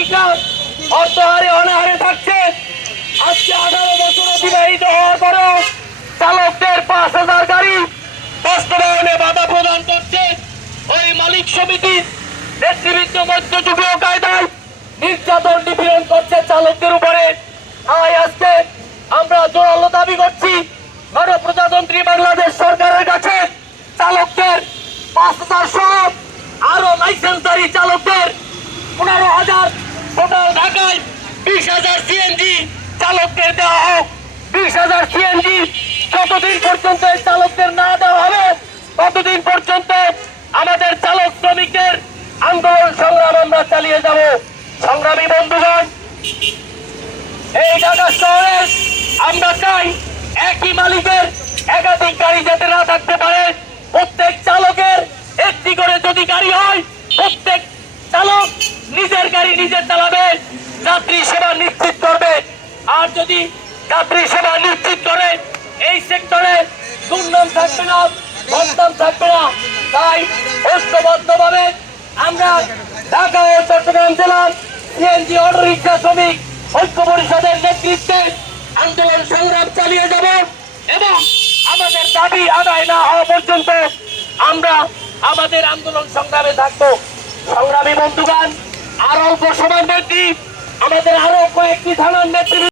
শ্রমিকরা অর্থহারে অনাহারে থাকছে। আজকে 18 বছর অতিবাহিত হওয়ার পরেও চালকদের 5,000 গাড়ি বাস্তবায়নে বাধা প্রদান করছে ওই মালিক সমিতির নেতৃবৃন্দ মধ্যযুগীয় কায়দায় নির্যাতন নিপীড়ন করছে চালকদের উপরে। তাই আজকে আমরা জোরালো দাবি করছি গণপ্রজাতন্ত্রী বাংলাদেশ সরকারের কাছে চালকদের 5,000 সহ আরো লাইসেন্সধারী চালকদের 15,000 টোটাল ঢাকায় 20,000 সিএনজি চালকদের দেওয়া হোক। 20,000 সিএনজি যতদিন পর্যন্ত এই চালকদের না দেওয়া হবে ততদিন পর্যন্ত আমাদের চালক শ্রমিকদের আন্দোলন সংগ্রাম আমরা চালিয়ে যাব। সংগ্রামী বন্ধুগণ, এই ঢাকা শহরে আমরা চাই একই মালিকের একাধিক গাড়ি যাতে না থাকতে পারে। প্রত্যেক চালকের একটি করে যদি গাড়ি হয়, প্রত্যেক চালক নিজের গাড়ি নিজে চালাবে, যাত্রী সেবা নিশ্চিত করবে। আর যদি যাত্রী সেবা নিশ্চিত করে এই সেক্টরে দুর্নাম থাকবে না, বদনাম থাকবে না। তাই ঐক্যবদ্ধভাবে আমরা ঢাকা ও চট্টগ্রাম জেলার সিএনজি অটো রিক্সা শ্রমিক ঐক্য পরিষদের নেতৃত্বে আন্দোলন সংগ্রাম চালিয়ে যাব এবং আমাদের দাবি আদায় না হওয়া পর্যন্ত আমরা আমাদের আন্দোলন সংগ্রামে থাকবো। সংগ্রামী বন্ধুগণ, আর অল্প সময়ের মধ্যে আমাদের আরো কয়েকটি থানার নেতৃত্ব